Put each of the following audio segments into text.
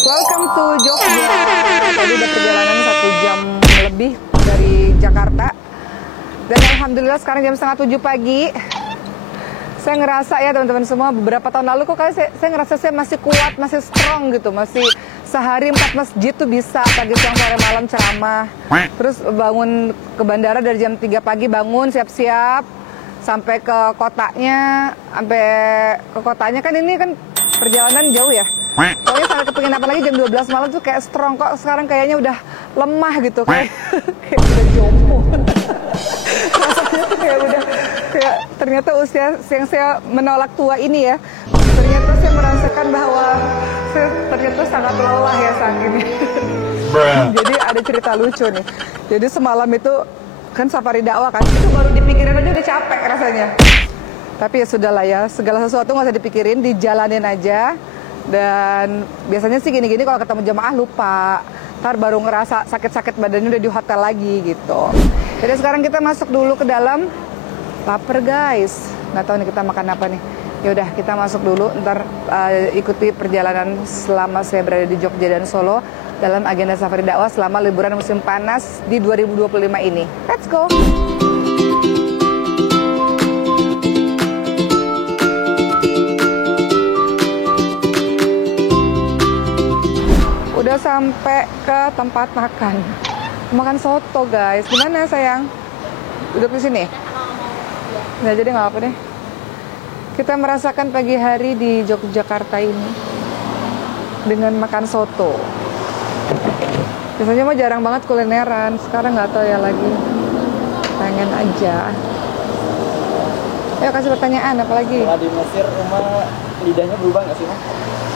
Welcome to Jogja. Tadi udah perjalanan 1 jam lebih dari Jakarta. Dan alhamdulillah sekarang jam setengah 7 pagi. Saya ngerasa ya teman-teman semua, beberapa tahun lalu kok kayak saya ngerasa saya masih kuat, masih strong gitu. Masih sehari 4 masjid tuh bisa, pagi, siang, sore, malam ceramah. Terus bangun ke bandara dari jam 3 pagi, bangun siap-siap sampai ke kotanya. Sampai ke kotanya kan ini kan perjalanan jauh ya. Pokoknya sampai kepingin apa lagi jam 12 malam tuh kayak strong. Kok sekarang kayaknya udah lemah gitu, kayak udah jompo. Rasanya tuh kayak ternyata usia yang saya menolak tua ini ya, ternyata saya merasakan bahwa saya ternyata sangat lelah ya saat ini. Jadi ada cerita lucu nih. Jadi semalam itu kan safari dakwah kan, itu baru dipikirin aja udah capek rasanya. Tapi ya sudahlah ya, segala sesuatu nggak usah dipikirin, dijalanin aja. Dan biasanya sih gini-gini kalau ketemu jemaah lupa, ntar baru ngerasa sakit-sakit badannya udah di hotel lagi gitu. Jadi sekarang kita masuk dulu ke dalam. Laper guys, nggak tahu nih kita makan apa nih. Yaudah kita masuk dulu, ntar ikuti perjalanan selama saya berada di Jogja dan Solo dalam agenda safari dakwah selama liburan musim panas di 2025 ini. Let's go! Udah sampai ke tempat makan soto guys. Gimana sayang? Duduk di sini? Nggak jadi nggak apa deh. Kita merasakan pagi hari di Yogyakarta ini dengan makan soto. Biasanya mah jarang banget kulineran. Sekarang nggak tahu ya lagi. Pengen aja. Ayo kasih pertanyaan apa lagi? Kalau di Mesir rumah lidahnya berubah nggak sih, Mas?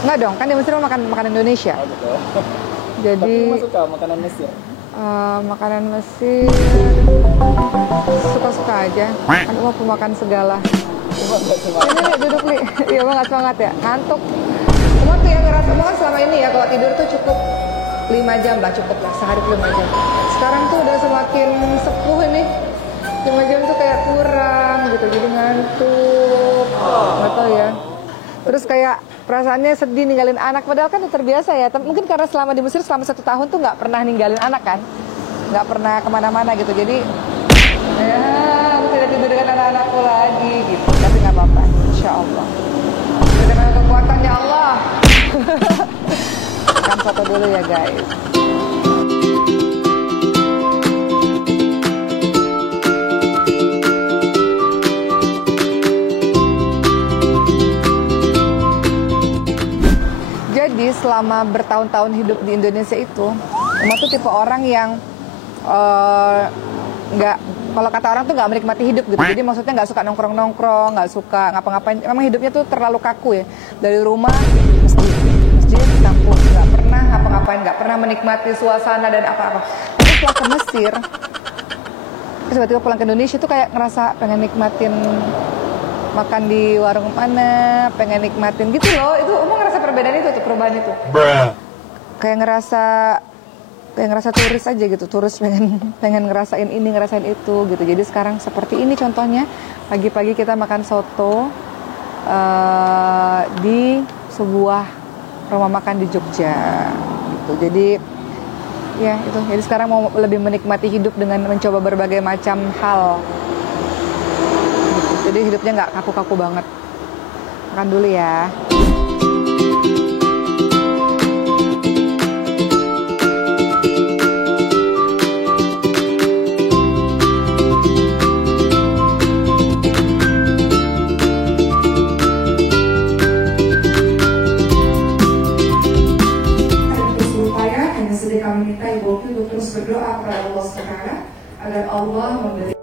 Nggak dong, kan di Mesir makan Indonesia. Oh, betul. Jadi tapi Mas suka makanan Mesir? Makanan Mesir suka-suka aja. Kan mau pemakan segala. Cuma nggak semangat. Ini nih duduk nih. Iya banget semangat ya. Ngantuk. Cuma tuh yang ngerasa kan selama ini ya kalau tidur tuh cukup 5 jam lah, cukup lah sehari 5 jam. Sekarang tuh udah semakin sepuh ini. 5 jam tuh kayak kurang gitu, jadi ngantuk. Nggak tahu ya. Terus kayak perasaannya sedih ninggalin anak, padahal kan udah terbiasa ya. Mungkin karena selama di Mesir selama 1 tahun tuh nggak pernah ninggalin anak kan, nggak pernah kemana-mana gitu. Jadi ya aku tidak tidur dengan anak-anakku lagi gitu. Tapi nggak apa-apa, insya Allah. Dengan kekuatannya Allah. Makan soto dulu ya guys. Jadi selama bertahun-tahun hidup di Indonesia itu, Uma tuh tipe orang yang nggak, kalau kata orang tuh nggak menikmati hidup gitu. Jadi maksudnya nggak suka nongkrong-nongkrong, nggak suka ngapa-ngapain. Emang hidupnya tuh terlalu kaku ya. Dari rumah masjid, kampus, nggak pernah ngapa-ngapain, nggak pernah menikmati suasana dan apa-apa. Tapi setelah ke Mesir, tiba-tiba pulang ke Indonesia tuh kayak ngerasa pengen nikmatin makan di warung mana, pengen nikmatin gitu loh. Itu Uma ngerasa perbedaan itu tuh, perubahan itu. Kayak ngerasa turis aja gitu, turis pengen ngerasain ini, ngerasain itu gitu. Jadi sekarang seperti ini contohnya, pagi-pagi kita makan soto di sebuah rumah makan di Jogja gitu. Jadi ya itu. Jadi sekarang mau lebih menikmati hidup dengan mencoba berbagai macam hal. Jadi hidupnya nggak kaku-kaku banget. Makan dulu ya. Berupaya hanya sedih kami minta Ibu untuk terus berdoa kepada Allah SWT agar Allah memberi.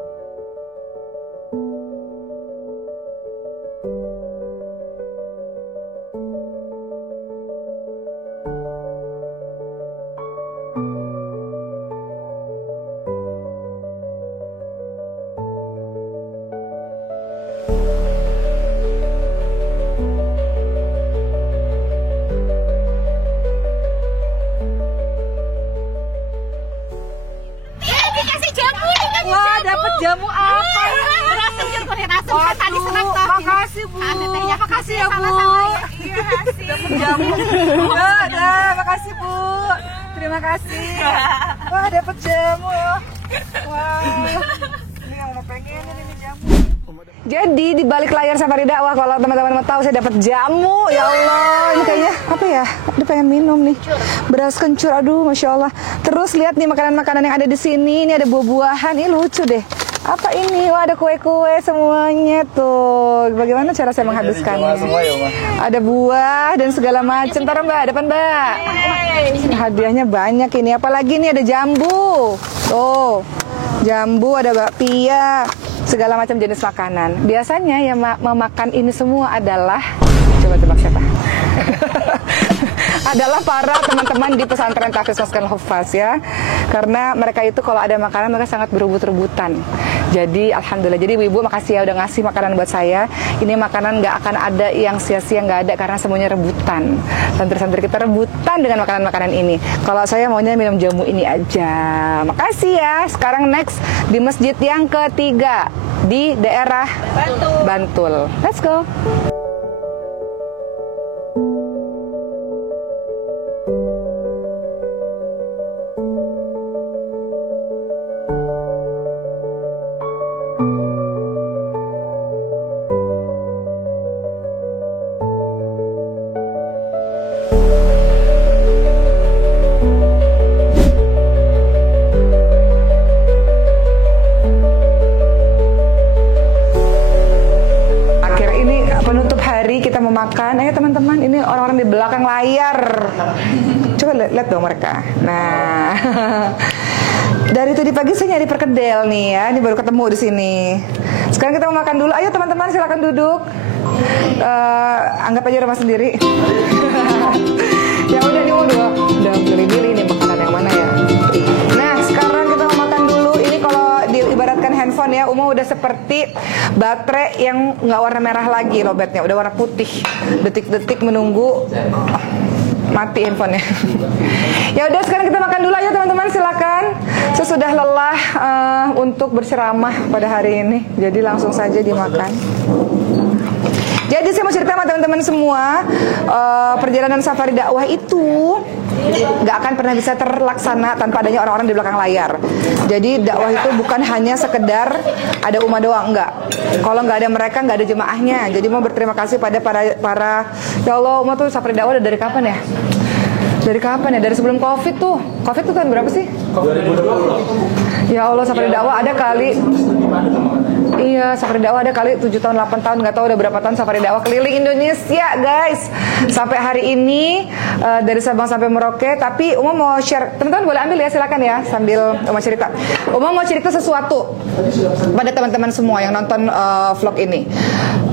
Wah, dapat jamu apa? Berasem jur kulit asem kan tadi senang toh. Makasih Bu. Makasih Makasih ya Bu. Sama-sama ya. Iya, makasih. Dapat jamu. Dah, makasih. terima kasih. Wah, dapat jamu. Wah, ini yang mau pengen ini jamu. Jadi di balik layar Safari Dakwah, kalau teman-teman mau tahu, saya dapat jamu. Ya Allah, ini kayaknya apa ya? Udah pengen minum nih. Beras kencur, aduh, masya Allah. Terus lihat nih makanan-makanan yang ada di sini. Ini ada buah-buahan, ini lucu deh. Apa ini? Wah, ada kue-kue semuanya tuh. Bagaimana cara saya menghabiskannya? Semua ya, Ma. Ada buah dan segala macam. Taruh Mbak, depan Mbak. Hadiahnya banyak ini. Apalagi ini ada jambu. Tuh, jambu, ada bakpia, segala macam jenis makanan. Biasanya yang memakan ini semua adalah, coba tebak siapa? Adalah para teman-teman di pesantren Tahfiz Maskan Hufaz ya. Karena mereka itu kalau ada makanan mereka sangat berebut-rebutan. Jadi alhamdulillah. Jadi ibu-ibu makasih ya udah ngasih makanan buat saya. Ini makanan nggak akan ada yang sia-sia, nggak ada, karena semuanya rebutan. Santri-santri kita rebutan dengan makanan-makanan ini. Kalau saya maunya minum jamu ini aja. Makasih ya. Sekarang next di masjid yang ketiga di daerah Bantul. Let's go. Kita mau makan, ayo teman-teman, ini orang-orang di belakang layar. Coba lihat dong mereka. Nah, dari tadi pagi saya nyari perkedel nih ya, ini baru ketemu di sini. Sekarang kita mau makan dulu. Ayo teman-teman, silakan duduk. Anggap aja rumah sendiri. Ya udah nih, udah pilih-pilih ini makanan yang mana ya. Nah, sekarang kita mau makan dulu. Ini kalau diibaratkan handphone ya, Uma udah seperti baterai yang nggak warna merah lagi lobetnya, udah warna putih. Detik-detik menunggu mati handphonenya. Ya udah, sekarang kita makan dulu aja teman-teman, silakan. Sesudah lelah untuk berceramah pada hari ini, jadi langsung saja dimakan. Jadi saya mau cerita sama teman-teman semua, perjalanan Safari Dakwah itu nggak akan pernah bisa terlaksana tanpa adanya orang-orang di belakang layar. Jadi dakwah itu bukan hanya sekedar ada umat doang, enggak. Kalau nggak ada mereka, nggak ada jemaahnya. Jadi mau berterima kasih pada para ya Allah, umat tuh Safari Dakwah udah dari kapan ya? Dari kapan ya? Dari sebelum Covid tuh. Covid tuh tahun berapa sih? 2020. Ya Allah, Safari Dakwah ada kali. Iya, Safari Dakwah ada kali 7 tahun, 8 tahun, nggak tahu udah berapa tahun Safari Dakwah keliling Indonesia, guys. Sampai hari ini dari Sabang sampai Merauke. Tapi Uma mau share, teman-teman boleh ambil ya, silakan ya, sambil Uma cerita. Uma mau cerita sesuatu pada teman-teman semua yang nonton vlog ini.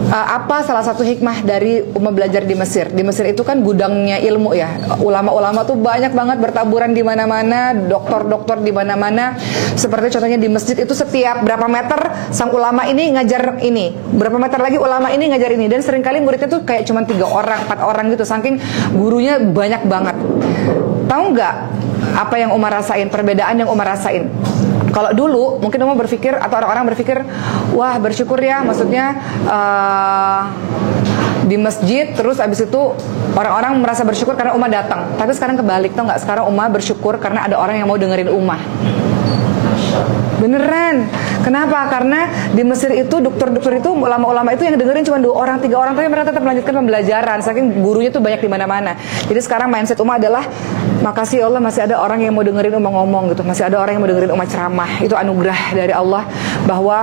Apa salah satu hikmah dari Uma belajar di Mesir? Di Mesir itu kan gudangnya ilmu ya. Ulama-ulama tuh banyak banget bertaburan di mana-mana, dokter-dokter di mana-mana. Seperti contohnya di masjid itu setiap berapa meter sang ulama ini ngajar ini, berapa meter lagi ulama ini ngajar ini, dan seringkali muridnya tuh kayak cuma 3 orang, 4 orang gitu, saking gurunya banyak banget. Tahu nggak apa yang Umar rasain, perbedaan yang Umar rasain? Kalau dulu mungkin Umar berpikir, atau orang-orang berpikir, wah bersyukur ya, maksudnya di masjid, terus abis itu orang-orang merasa bersyukur karena Umar datang. Tapi sekarang kebalik, tau nggak? Sekarang Umar bersyukur karena ada orang yang mau dengerin Umar. Beneran. Kenapa? Karena di Mesir itu dokter-dokter itu, ulama-ulama itu yang dengerin cuma 2 orang, 3 orang, tapi mereka tetap melanjutkan pembelajaran. Saking gurunya tuh banyak di mana-mana. Jadi sekarang mindset Umar adalah, makasih Allah masih ada orang yang mau dengerin Umar ngomong gitu. Masih ada orang yang mau dengerin Umar ceramah. Itu anugerah dari Allah bahwa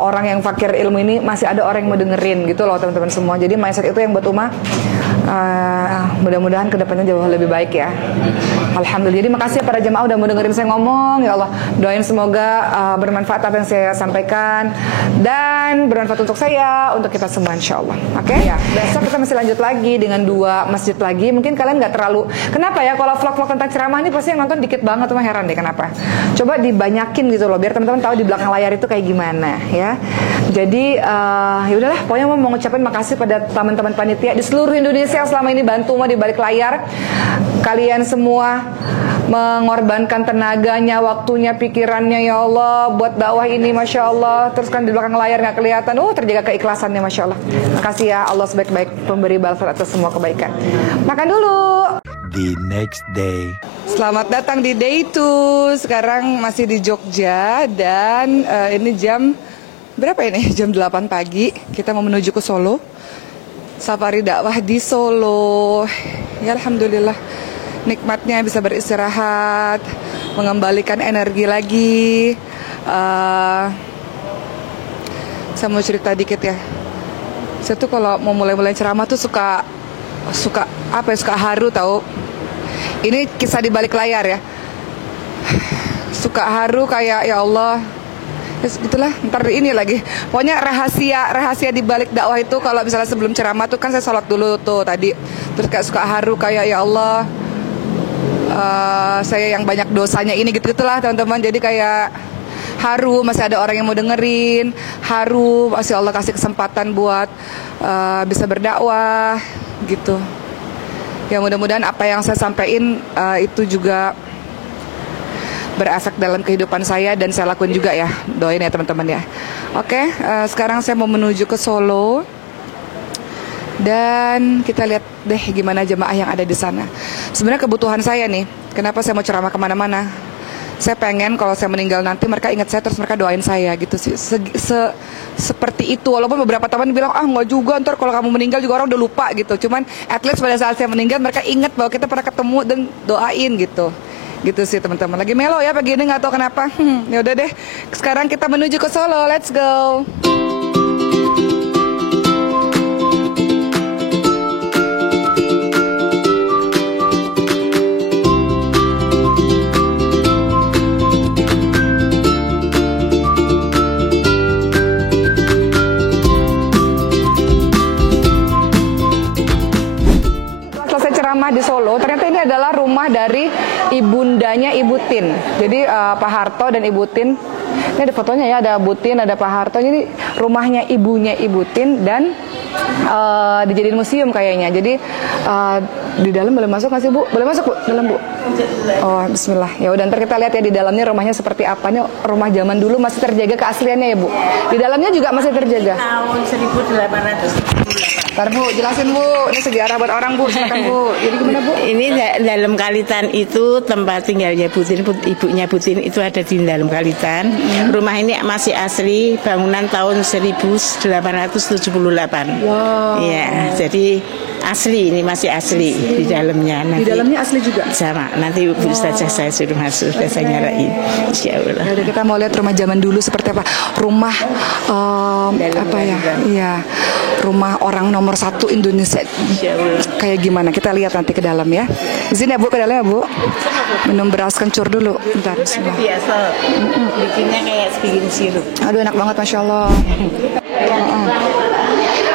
orang yang fakir ilmu ini masih ada orang yang mau dengerin gitu loh teman-teman semua. Jadi mindset itu yang buat Umar mudah-mudahan kedepannya jauh lebih baik ya. Alhamdulillah. Jadi makasih para jemaah udah mau dengerin saya ngomong. Ya Allah, doain semoga bermanfaat apa yang saya sampaikan, dan bermanfaat untuk saya, untuk kita semua insya Allah. Oke? Ya. Besok kita masih lanjut lagi dengan 2 masjid lagi. Mungkin kalian nggak terlalu, kenapa ya kalau vlog-vlog tentang ceramah ini pasti yang nonton dikit banget, tuh heran deh kenapa. Coba dibanyakin gitu loh, biar teman-teman tahu di belakang layar itu kayak gimana ya. Jadi ya udahlah, pokoknya mau ngucapin makasih pada teman-teman panitia di seluruh Indonesia yang selama ini bantu di balik layar. Kalian semua mengorbankan tenaganya, waktunya, pikirannya ya Allah buat dakwah ini, masya Allah. Terus kan di belakang layar nggak kelihatan, terjaga keikhlasannya, masya Allah. Makasih ya Allah, sebaik-baik pemberi balas atas semua kebaikan. Makan dulu. The next day. Selamat datang di Day 2. Sekarang masih di Jogja dan ini jam berapa ini? Jam 8 pagi. Kita mau menuju ke Solo. Safari dakwah di Solo. Ya alhamdulillah. Nikmatnya bisa beristirahat, mengembalikan energi lagi. Saya mau cerita dikit ya. Saya tuh kalau mau mulai ceramah tuh suka haru tahu. Ini kisah di balik layar ya. Suka haru kayak ya Allah. Itulah ntar ini lagi. Pokoknya rahasia di balik dakwah itu kalau misalnya sebelum ceramah tuh kan saya sholat dulu tuh tadi. Terus kayak suka haru kayak ya Allah. Saya yang banyak dosanya ini gitu-gitulah teman-teman. Jadi kayak haru masih ada orang yang mau dengerin. Haru masih Allah kasih kesempatan buat bisa berdakwah gitu. Ya mudah-mudahan apa yang saya sampaikan itu juga berefek dalam kehidupan saya dan saya lakuin juga ya. Doain ya teman-teman ya. Oke, sekarang saya mau menuju ke Solo. Dan kita lihat deh gimana jemaah yang ada di sana. Sebenarnya kebutuhan saya nih, kenapa saya mau ceramah kemana-mana. Saya pengen kalau saya meninggal nanti mereka ingat saya terus mereka doain saya gitu sih. Seperti itu. Walaupun beberapa teman bilang nggak juga, ntar kalau kamu meninggal juga orang udah lupa gitu. Cuman at least pada saat saya meninggal mereka ingat bahwa kita pernah ketemu dan doain gitu. Gitu sih teman-teman. Lagi melo ya pagi ini nggak tahu kenapa. Ya udah deh. Sekarang kita menuju ke Solo. Let's go. Di Solo, ternyata ini adalah rumah dari ibundanya Ibu Tin. Jadi Pak Harto dan Ibu Tin. Ini ada fotonya ya, ada Bu Tin, ada Pak Harto. Ini rumahnya ibunya Ibu Tin dan dijadiin museum kayaknya. Jadi di dalam boleh masuk nggak sih Bu? Boleh masuk Bu? Dalam Bu? Oh Bismillah. Ya udah ntar kita lihat ya di dalamnya rumahnya seperti apa. Ini rumah zaman dulu masih terjaga keasliannya ya Bu. Di dalamnya juga masih terjaga. Tahun 1878. Ntar Bu, jelasin Bu. Ini sejarah buat orang Bu. Silakan Bu. Jadi gimana Bu? Ini dalam Kalitan itu tempat tinggalnya Butin, ibunya Butin itu ada di dalam Kalitan. Rumah ini masih asli, bangunan tahun 1878. Wow. Iya, jadi asli, ini masih asli di dalamnya. Di Nanti, dalamnya asli juga? sama, nanti Bu Ustazah saya suruh masuk, saya nyarain. Insya Allah. Ya, kita mau lihat rumah zaman dulu seperti apa. Rumah apa ya? Iya. Rumah orang nomor 1 Indonesia. Kayak gimana? Kita lihat nanti ke dalam ya. Izin ya Bu, ke dalam ya Bu. Minum beras kencur dulu. Bentar. Tapi biasa, bikinnya kayak bikin sirup. Aduh enak banget Masya Allah.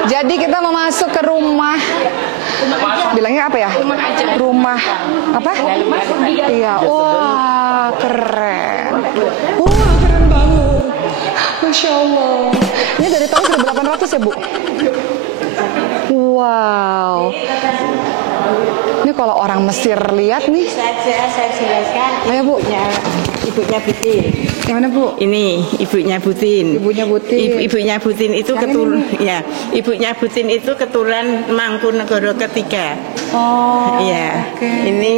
Jadi kita mau masuk ke rumah. Bilangnya apa ya? Rumah apa? Iya. Wah keren. Wah keren banget. Masya Allah. Ini dari tahun 1800 ya Bu? Wow. Ini kalau orang Mesir lihat nih. Saya jelaskan. Ayo Bu. Ibunya Butin. Yang mana Bu? Ini ibunya Butin. Ibunya Butin. Ibunya Butin itu ibunya Butin itu keturunan Mangkunegara ketiga. Oh. Iya. Okay. Ini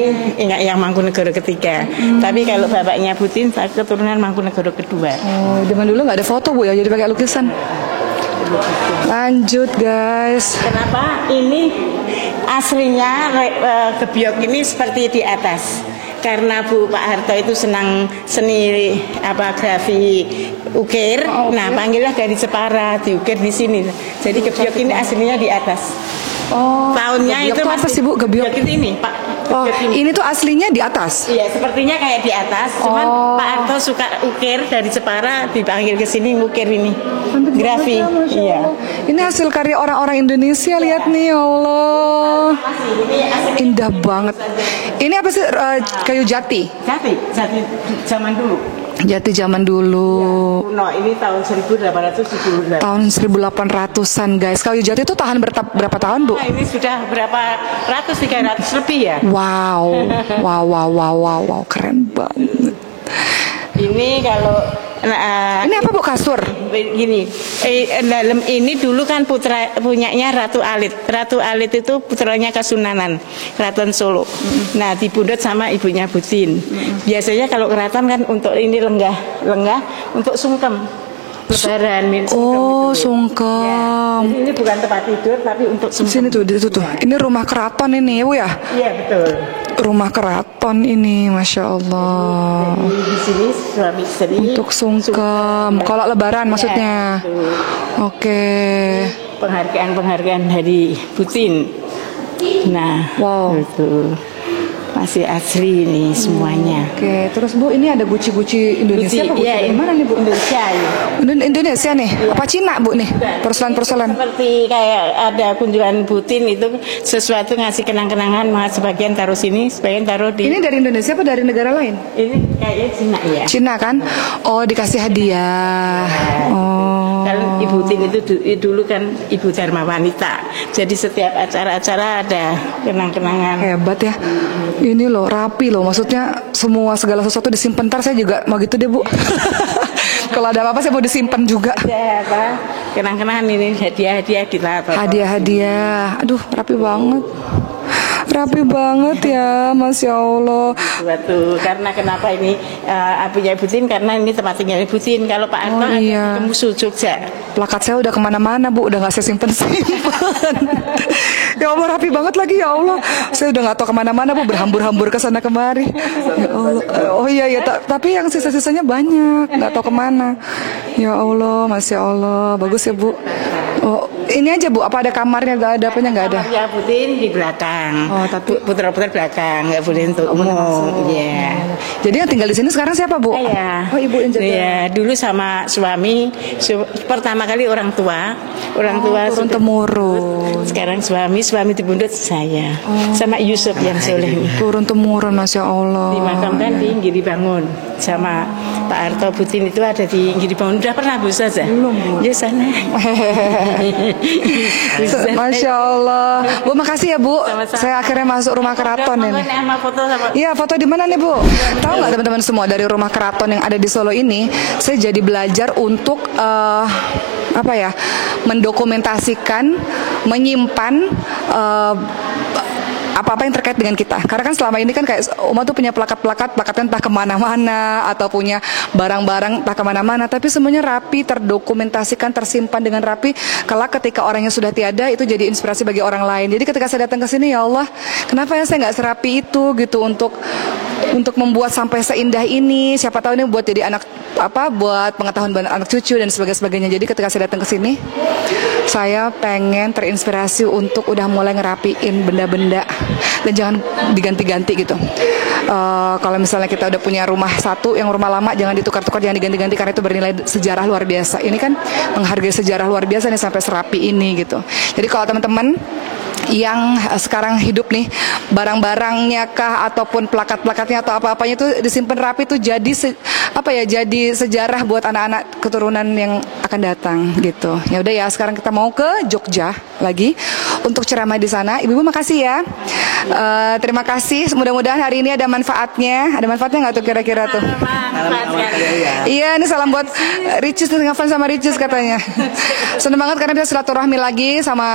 yang Mangkunegara ketiga. Tapi kalau bapaknya Butin keturunan Mangkunegara kedua. Oh, zaman dulu nggak ada foto Bu ya, jadi pakai lukisan. Lanjut guys. Kenapa ini aslinya gebyok ini seperti di atas? Karena Pak Harto itu senang seni grafi ukir. Nah, panggillah dari Jepara diukir di sini. Jadi gebyok ini aslinya di atas. Oh. Tahunnya gebyok itu apa sih Bu? Gebyok itu ini, Pak. Oh, ini tuh aslinya di atas. Iya, sepertinya kayak di atas. Cuman Pak Harto suka ukir dari Jepara dipanggil ke sini ngukir ini. Grafi. Iya. Ini hasil karya orang-orang Indonesia. Lihat nih, ya Allah. Indah banget. Ini apa sih? Kayu jati. Jati zaman dulu. Jati zaman dulu. No, ini tahun 1878. Tahun 1800-an guys. Kayu jati itu tahan berapa tahun Bu? Nah, ini sudah berapa ratus, 300 lebih ya. Wow. Wow. Keren banget. Ini kalau Ini apa Bu, kasur? Gini, dalam ini dulu kan putra punyanya Ratu Alit. Ratu Alit itu putranya Kasunanan, Keraton Solo. Nah, dibundut sama ibunya Butin. Biasanya kalau keraton kan untuk ini lenggah untuk sungkem. Lebaran. Oh, sungkem. Jadi ini bukan tempat tidur tapi untuk Di sini tuh, di situ tuh. Ini rumah keraton ini ya Bu ya? Iya, betul. Rumah keraton ini, Masya Allah. Jadi di sini suami istri Untuk sungkem. Kalau lebaran maksudnya. betul. Oke. Penghargaan dari Putin. Nah, Wow. itu masih asli nih semuanya. Oke, terus Bu, ini ada guci-guci Indonesia apa guci Iya, dari mana nih Bu? Indonesia ya. Indonesia nih? Apa Cina Bu nih? Porselan-porselan. Seperti kayak ada kunjungan Putin itu sesuatu ngasih kenang-kenangan, sebagian taruh sini, sebagian taruh di Ini dari Indonesia apa dari negara lain? ini kayaknya Cina ya. Cina kan? Oh, dikasih hadiah. Oh. Kan Ibu Tin itu dulu kan ibu Dharma wanita. Jadi setiap acara-acara ada kenang-kenangan. Hebat ya. Ini loh, rapi loh. Maksudnya semua segala sesuatu disimpan. Ntar saya juga mau gitu deh Bu. Kalau ada apa-apa saya mau disimpan juga. Ada apa? Kenang-kenangan ini hadiah-hadiah ditaruh. Hadiah-hadiah. Aduh, rapi banget. Rapi banget ya, Masya Allah. Suatu karena kenapa ini punya Ibu Tin, karena ini tempat tinggal Ibu Tin. Kalau Pak Harto ada iya. di Musuh Jogja. Plakat saya udah kemana-mana Bu, udah gak saya simpen-simpen. Ya Allah, rapi banget lagi ya Allah. Saya udah gak tahu kemana-mana Bu, berhambur-hambur ke sana kemari. Ya Allah. Oh iya ya, tapi yang sisa-sisanya banyak, gak tahu kemana. Ya Allah, Masya Allah, bagus ya Bu. Oh, ini aja Bu, apa ada kamarnya? Gak ada apanya? Gak ada. Ya Ibu Tin di belakang. Oh, tapi putra-putra belakang, nggak boleh untuk umum. Iya. Jadi yang tinggal di sini sekarang siapa Bu? Saya. Oh, Ibu yang jaga. Iya, dulu sama suami. Pertama kali orang tua turun sudah- temurun. Sekarang suami dibundut saya, sama Yusuf yang soleh. Turun temurun, Masya Allah. Dimakamkan di Giri Bangun sama Pak Harto. Putin itu ada di Giri Bangun. Udah pernah Bu Ustazah? Belum, Bu. Ya sana. Masya Allah. Bu, makasih ya Bu. Sama-sama. Saya akhirnya masuk rumah keraton ini. Sama foto sama. Iya, foto di mana nih Bu? Tahu nggak teman-teman semua, dari rumah keraton yang ada di Solo ini, saya jadi belajar untuk apa ya, mendokumentasikan, menyimpan apa-apa yang terkait dengan kita. Karena kan selama ini kan kayak Uma tuh punya plakat-plakat, plakatnya entah kemana-mana, atau punya barang-barang entah kemana-mana, tapi semuanya rapi, terdokumentasikan, tersimpan dengan rapi. Kelak ketika orangnya sudah tiada, itu jadi inspirasi bagi orang lain. Jadi ketika saya datang ke sini, ya Allah, kenapa ya saya nggak serapi itu gitu untuk membuat sampai seindah ini. Siapa tahu ini buat jadi anak buat pengetahuan anak cucu dan sebagainya. Jadi ketika saya datang ke sini, saya pengen terinspirasi untuk udah mulai ngerapiin benda-benda dan jangan diganti-ganti gitu. Kalau misalnya kita udah punya rumah satu, yang rumah lama jangan ditukar-tukar, jangan diganti-ganti karena itu bernilai sejarah luar biasa. Ini kan menghargai sejarah luar biasa nih sampai serapi ini gitu. Jadi kalau teman-teman yang sekarang hidup nih, barang-barangnya kah ataupun plakat-plakatnya atau apa-apanya itu disimpan rapi, itu jadi jadi sejarah buat anak-anak keturunan yang akan datang gitu. Ya udah ya, sekarang kita mau ke Jogja lagi untuk ceramah di sana. Ibu-ibu makasih ya. Terima kasih. Mudah-mudahan hari ini ada manfaatnya. Ada manfaatnya nggak tuh kira-kira tuh? Iya, ini salam buat Ricis, ngefans sama Ricis katanya. Seneng banget karena bisa silaturahmi lagi sama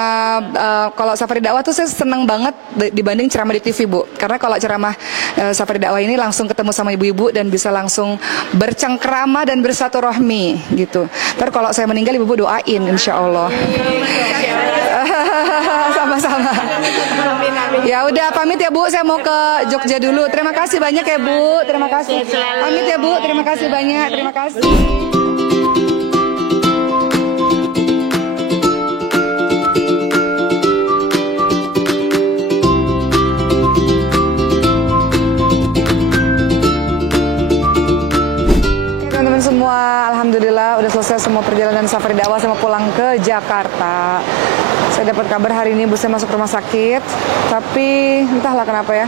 kalau Safari Dakwah tuh saya seneng banget dibanding ceramah di TV Bu. Karena kalau ceramah Safari Dakwah ini langsung ketemu sama ibu-ibu dan bisa langsung bercengkrama dan bersilaturahmi gitu. Ntar kalau saya meninggal ibu-ibu doain insya Allah. Sama-sama. Ya udah, pamit ya Bu, saya mau ke Jogja dulu. Terima kasih banyak ya Bu. Terima kasih. Pamit ya Bu, terima kasih banyak. Terima kasih. Teman-teman semua, alhamdulillah udah selesai semua perjalanan Safari Dakwah. Saya mau pulang ke Jakarta. Saya dapat kabar hari ini ibu saya masuk rumah sakit, tapi entahlah kenapa ya.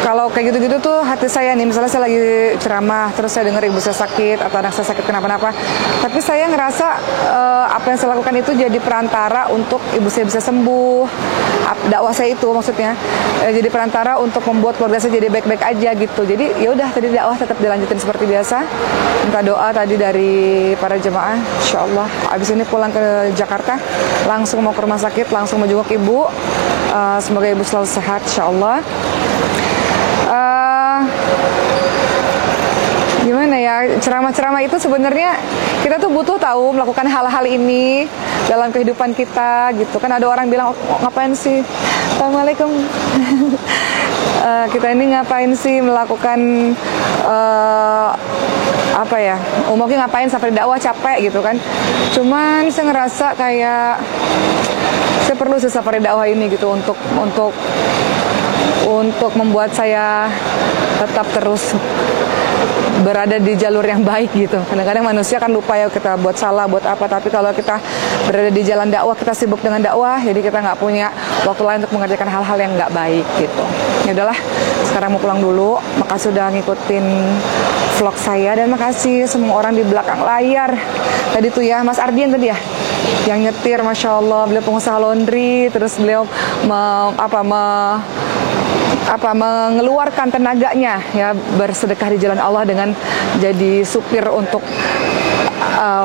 Kalau kayak gitu-gitu tuh hati saya nih, misalnya saya lagi ceramah terus saya dengar ibu saya sakit atau anak saya sakit kenapa-napa, tapi saya ngerasa apa yang saya lakukan itu jadi perantara untuk ibu saya bisa sembuh dakwah saya itu maksudnya jadi perantara untuk membuat keluarga saya jadi baik-baik aja gitu. Jadi ya udah tadi dakwah tetap dilanjutin seperti biasa. Minta doa tadi dari para jemaah, insyaallah. Abis ini pulang ke Jakarta, langsung mau ke rumah sakit, langsung mau jenguk ibu. Semoga ibu selalu sehat, insyaallah. Gimana ya, ceramah-ceramah itu sebenarnya kita tuh butuh tahu melakukan hal-hal ini dalam kehidupan kita gitu kan. Ada orang bilang, oh, ngapain sih, assalamualaikum. Kita ini ngapain sih melakukan apa ya, mungkin ngapain sampai dakwah, capek gitu kan. Cuman saya ngerasa kayak saya perlu safari dakwah ini gitu untuk membuat saya tetap terus berada di jalur yang baik gitu. Kadang-kadang manusia kan lupa ya, kita buat salah, buat apa. Tapi kalau kita berada di jalan dakwah, kita sibuk dengan dakwah, jadi kita nggak punya waktu lain untuk mengerjakan hal-hal yang nggak baik gitu. Ya udahlah, sekarang mau pulang dulu. Makasih sudah ngikutin vlog saya, dan makasih semua orang di belakang layar. Tadi tuh ya, Mas Ardian tadi ya, yang nyetir, Masya Allah, beliau pengusaha laundry, terus beliau mengeluarkan tenaganya ya, bersedekah di jalan Allah dengan jadi supir untuk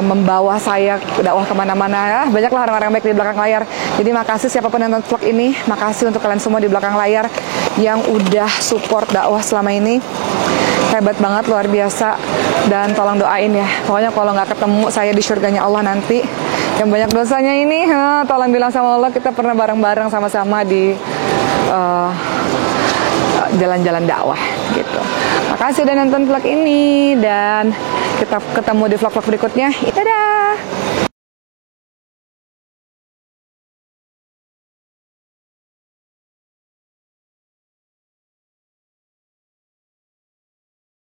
membawa saya dakwah kemana-mana ya. Banyaklah orang-orang baik di belakang layar. Jadi makasih siapapun yang nonton vlog ini, makasih untuk kalian semua di belakang layar yang udah support dakwah selama ini. Hebat banget, luar biasa. Dan tolong doain ya, pokoknya kalau nggak ketemu saya di surganya Allah nanti, yang banyak dosanya ini, tolong bilang sama Allah kita pernah bareng-bareng sama-sama di jalan-jalan dakwah gitu. Makasih udah nonton vlog ini, dan kita ketemu di vlog-vlog berikutnya. Dadah.